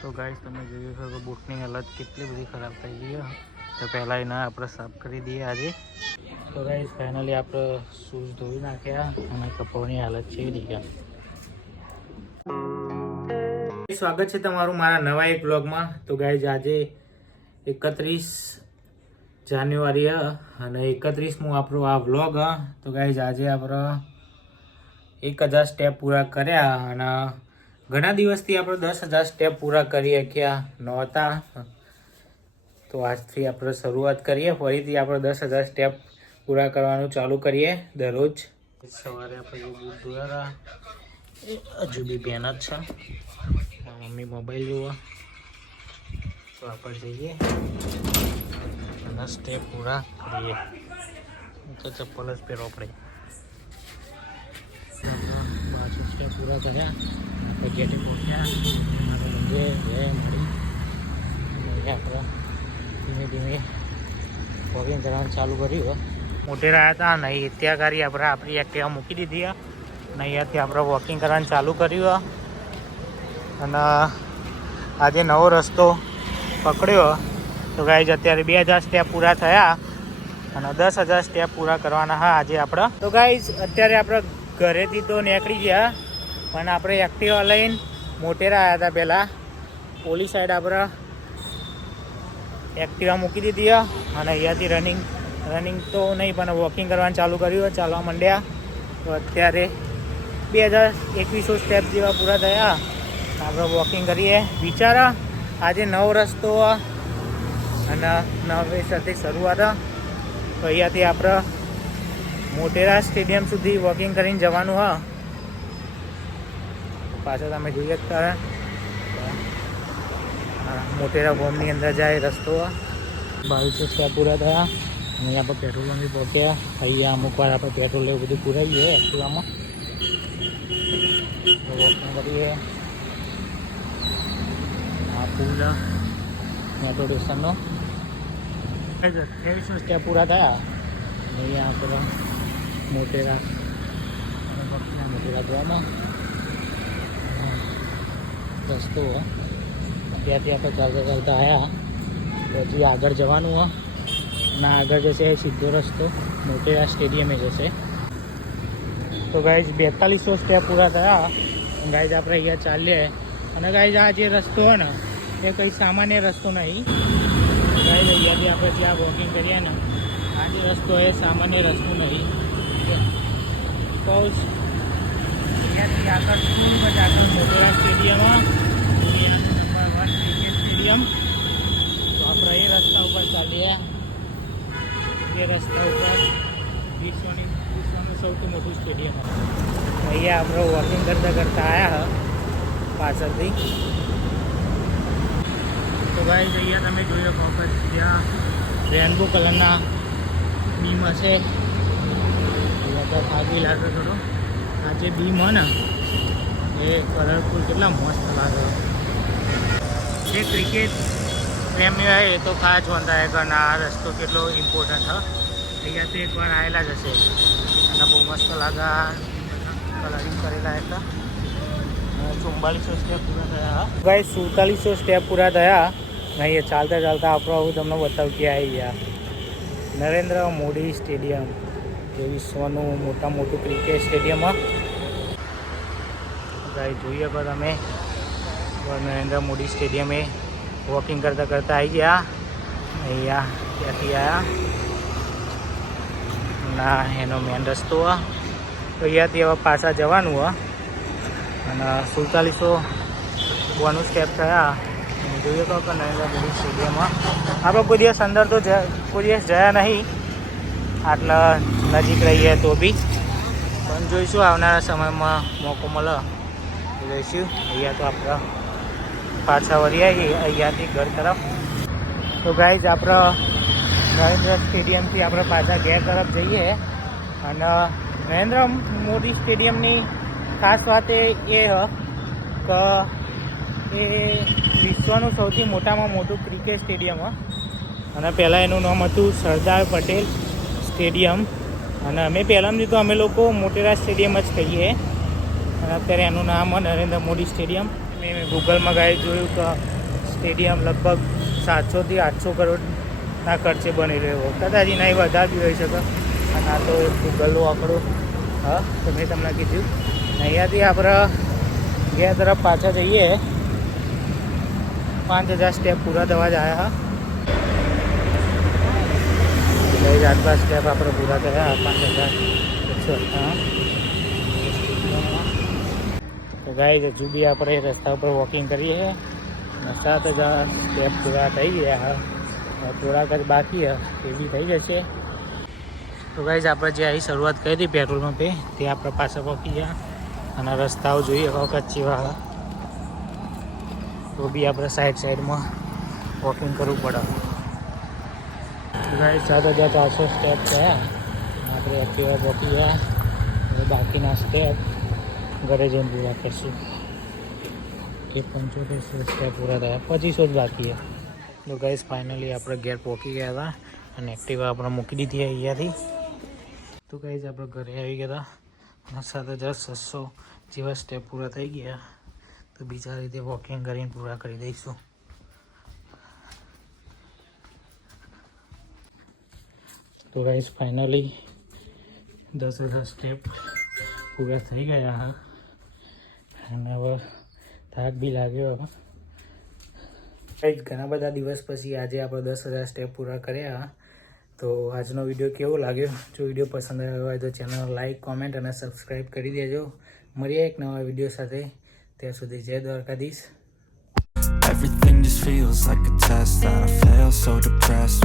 તો ગાઈસ તમે જોયું છો કે બૂટની હાલત કેટલી બધી ખરાબ થઈ ગઈ છે. તો પહેલાં એને આપણે સાફ કરી દઈએ આજે. તો ગાઈસ ફાઇનલી આપણે શૂઝ ધોઈ નાખ્યા અને કપડાની હાલત છે ગયા. સ્વાગત છે તમારું મારા નવા એક બ્લોગમાં. તો ગાઈસ આજે 31 જાન્યુઆરી અને 31મું આપણું આ બ્લોગ. તો ગાઈસ આજે આપણે 1000 સ્ટેપ પૂરા કર્યા અને ઘણા દિવસથી આપણે 10,000 સ્ટેપ પૂરા કરી શક્યા નહોતા. તો આજથી આપણે શરૂઆત કરીએ, ફરીથી આપણે 10,000 સ્ટેપ પૂરા કરવાનું ચાલુ કરીએ દરરોજ. સવારે આપણે બૂટ ધોયા હતા, હજુ બી બેન જ છે. મમ્મી મોબાઈલ જોવા. તો આપણે જઈએ અને સ્ટેપ પૂરા કરીએ. તો ચપ્પલ જ પહેરવો પડે. બાજુ સ્ટેપ પૂરા કર્યા, આપણે ગેટે પહોંચ્યા. મારું મંદિર જય મળી. આપણે ધીમે ધીમે વોકિંગ કરવાનું ચાલુ કર્યું. મોટેરા આવ્યા હતા ને ત્યાં કરી આપણે આપણી એક્ટિવા મૂકી દીધી અને અહીંયાથી આપણે વોકિંગ કરવાનું ચાલુ કર્યું. અને આજે નવો રસ્તો પકડ્યો. તો ગાઈઝ અત્યારે 2000 સ્ટેપ પૂરા થયા અને 10,000 સ્ટેપ પૂરા કરવાના હા આજે આપણે. તો ગાઈઝ અત્યારે આપણે ઘરેથી તો નીકળી ગયા, પણ આપણે એક્ટિવા લઈને મોટેરા આવ્યા હતા. પહેલાં ઓલી સાઈડ આપણે એક્ટિવા મૂકી દીધી અને અહીંયાથી રનિંગ તો નહીં પણ વોકિંગ કરવાનું ચાલુ કર્યું, ચાલવા માંડ્યા. તો અત્યારે 2021 સ્ટેપ જેવા પૂરા થયા. આપણે વોકિંગ કરીએ. વિચાર આજે નવો રસ્તો અને નવી સાથે શરૂઆત. તો અહીંયાથી આપણે મોટેરા સ્ટેડિયમ સુધી વોકિંગ કરીને જવાનું હા. પાછળ તમે જોઈએ જ કરે મોટેરા ગોમની અંદર જાય રસ્તો. 2200 સ્ટેપ પૂરા થયા. અહીંયા આપણે પેટ્રોલ પંપે પહોંચ્યા. અહીંયા અમુક વાર આપણે પેટ્રોલ એવું બધું પુરાવીએ એક્ટિવામાં. વોકિંગ કરીએ. આ પુલ મેટ્રો સ્ટેશનનો 2300 સ્ટેપ પૂરા થયા. અહીંયા આપણે મોટેરા જોવામાં રસ્તો ત્યાંથી આપણે ચાલતા ચાલતા આવ્યા. પછી આગળ જવાનું અને આગળ જશે સીધો રસ્તો મોટેરા સ્ટેડિયમે જશે. તો ગાઈઝ 4200 સ્ટેપ પૂરા થયા. ગાઈઝ આપણે અહીંયા ચાલીએ. અને ગાઈઝ આ જે રસ્તો હોય ને એ કંઈ સામાન્ય રસ્તો નહીં. ગાઈઝ અહીંયાથી આપણે જ્યાં વોકિંગ કરીએ ને આ જે રસ્તો એ સામાન્ય રસ્તો નહીં. કહું અહીંયાથી આગળ ખૂબ જ આગળ મોટેરા સ્ટેડિયમમાં દુનિયાનું નંબર 1 ક્રિકેટ સ્ટેડિયમ. તો આપણે એ રસ્તા ઉપર ચાલીએ. એ રસ્તા ઉપર વિશ્વનું સૌથી મોટું સ્ટેડિયમ. અહીંયા આપણે વોકિંગ કરતાં આવ્યા પાછળથી. તો ગાઈઝ અહીંયા તમે જોઈ શકો કે ત્યાં રેનબો કલરના બીમ હશે. તો થાકી લાગે થોડો. આ જે બીમ હોય ને એ કલરફુલ કેટલા મસ્ત લાગે. જે ક્રિકેટ પ્રેમી હોય એ તો ખાસ વંદાય કે આ રસ્તો કેટલો ઇમ્પોર્ટન્ટ હા. અહીંયાથી એકવાર આવેલા જ હશે અને બહુ મસ્ત લાગે. કલરિંગ કરેલા હતા. 4400 સ્ટેપ પૂરા થયા. ગાઈસ 4700 સ્ટેપ પૂરા થયા. અહીંયા ચાલતા ચાલતા આપણે હું તમને બતાવું કે આવી ગયા નરેન્દ્ર મોદી સ્ટેડિયમ, જે વિશ્વનું મોટું ક્રિકેટ સ્ટેડિયમ. ગાઈસ જોઈએ કે તમે નરેન્દ્ર મોદી સ્ટેડિયમે વોકિંગ કરતાં આવી ગયા. અહીંયા ત્યાંથી આવ્યા ના એનો મેન રસ્તો. તો અહીંયાથી હવે પાછા જવાનું અને 4700 સ્ટેપ થયા. જોઈએ તો નરેન્દ્ર મોદી સ્ટેડિયમમાં આપણે કોઈ દિવસ અંદર તો કોઈ દિવસ ગયા નહીં, આટલા નજીક રહીએ તો બી. પણ જોઈશું આવનારા સમયમાં મોકો મળે જઈશું. અહીંયા તો આપણે પાછા વળી આવીએ અહીંયાથી ઘર તરફ. તો ગાઈઝ આપણે નરેન્દ્ર સ્ટેડિયમથી આપણે પાછા ઘેર તરફ જઈએ. અને નરેન્દ્ર મોદી સ્ટેડિયમની ખાસ વાત એ કે એ વિશ્વનું સૌથી મોટામાં મોટું ક્રિકેટ સ્ટેડિયમ. અને પહેલાં એનું નામ હતું સરદાર પટેલ સ્ટેડિયમ. અને અમે પહેલાંથી તો અમે લોકો મોટેરા સ્ટેડિયમ જ કહીએ. અને અત્યારે એનું નામ નરેન્દ્ર મોદી સ્ટેડિયમ. મેં ગૂગલમાં ગાઈ જોયું કે સ્ટેડિયમ લગભગ 700 થી 800 કરોડના ખર્ચે બની રહ્યો, કદાચ એના વધારે બી હોઈ શકે. અને આ તો ગૂગલનો આંકડો. હા, તો મેં તમને કીધું અહીંયાથી આપણે ઘેર તરફ પાછા જઈએ. 5000 સ્ટેપ પૂરા થવા જ આવ્યા. આટલા સ્ટેપ આપણે પૂરા કર્યા 5158. તો ગાઈસ હજુ બી આપણે રસ્તા ઉપર વોકિંગ કરીએ છીએ. 7000 સ્ટેપ પૂરા થઈ ગયા. થોડાક જ બાકી એ બી થઈ જશે. તો ગાઈસ આપણે જે અહીં શરૂઆત કરી હતી પેટ્રોલ પંપે તે આપણે પાછા પહોંચી ગયા. અને રસ્તાઓ જોઈએ કચ્છીવાળા, તો બી આપણે સાઈડમાં વોકિંગ કરવું પડે. ગાઈસ 7400 સ્ટેપ થયા. આપણે એક્ટિવા પહોંચી ગયા. હવે બાકીના સ્ટેપ ઘરે જઈને પૂરા કરશું. એ 75 સ્ટેપ પૂરા થયા, 2500 જ બાકી છે. તો ગાઈસ ફાઇનલી આપણે ઘેર પહોંચી ગયા હતા અને એક્ટિવા આપણે મૂકી દીધી અહીંયાથી. તો ગાઈસ આપણે ઘરે આવી ગયા હતા અને 7600 જેવા સ્ટેપ પૂરા થઈ ગયા. તો બીજા રીતે વોકિંગ કરીને પૂરા કરી દઈશું. તો ગાઈસ ફાઇનલી 10000 સ્ટેપ પૂરા થઈ ગયા હા. અને હવે થાક બી લાગ્યો. ગાઈસ ઘણા બધા દિવસ પછી આજે આપણે 10000 સ્ટેપ પૂરા કર્યા. તો આજનો વિડીયો કેવો લાગ્યો? જો વિડીયો પસંદ આવ્યો હોય તો ચેનલ લાઈક, કોમેન્ટ અને સબસ્ક્રાઈબ કરી દેજો. મળીએ એક નવા વિડીયો સાથે. ત્યાં સુધી જય Dwarkadhish. Everything just feels like a test that I fail, so depressed.